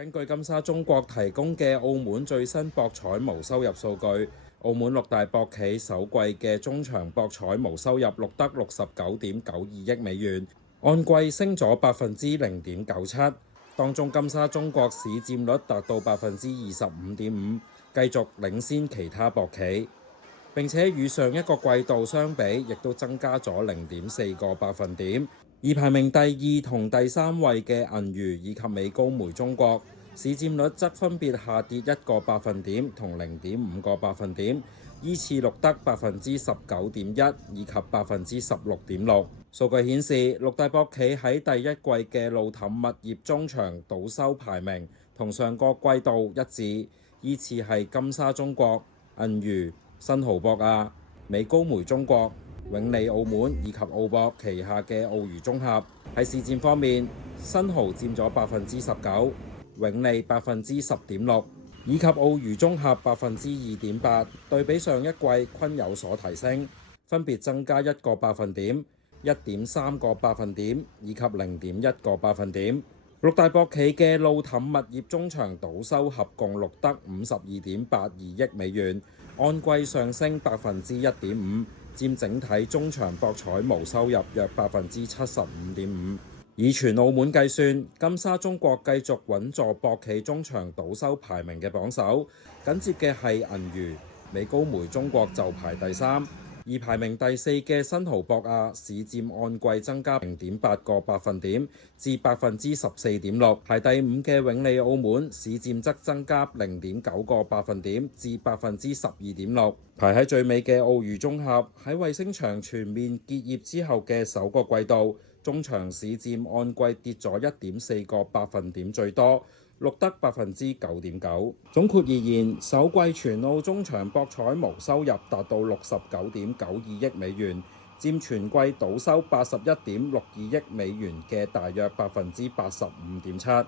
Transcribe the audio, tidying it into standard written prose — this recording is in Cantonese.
根據金沙中國提供嘅澳門最新博彩毛收入數據，澳門六大博企首季嘅中場博彩毛收入錄得69.92億美元，按季升咗0.97%。當中金沙中國市佔率達到25.5%，繼續領先其他博企。並且與上一個季度相比，亦都增加咗0.4個百分點。而排名第二同第三位嘅銀娛以及美高梅中國市佔率則分別下跌1個百分點同0.5個百分點，依次錄得19.1%以及16.6%。數據顯示，六大博企喺第一季嘅路氹物業中場賭收排名同上個季度一致，依次係金沙中國、銀娛、新濠博亞、美高梅中國、永利澳門以及澳博旗下嘅澳娛綜合。喺市佔方面，新濠佔咗19%，永利10.6%，以及澳娛綜合2.8%。對比上一季均有所提升，分別增加1個百分點、1.3個百分點以及0.1個百分點。六大博企嘅路氹物業中場賭收合共錄得52.82億美元，按季上升1.5%，佔整體中場博彩毛收入約75.5%。以全澳門計算，金沙中國繼續穩坐博企中場賭收排名嘅榜首，緊接嘅係銀娛，美高梅中國就排第三。而排名第四嘅新濠博亞市佔按季增加0.8個百分點至14.6%，排第五嘅永利澳門市佔則增加0.9個百分點至12.6%，排喺最尾嘅澳娛綜合喺衛星場全面結業之後嘅首個季度，中場市佔按季跌咗1.4個百分點最多，錄得9.9%。總括而言，首季全澳中場博彩毛收入達到69.92億美元，佔全季賭收81.62億美元嘅大約85.7%。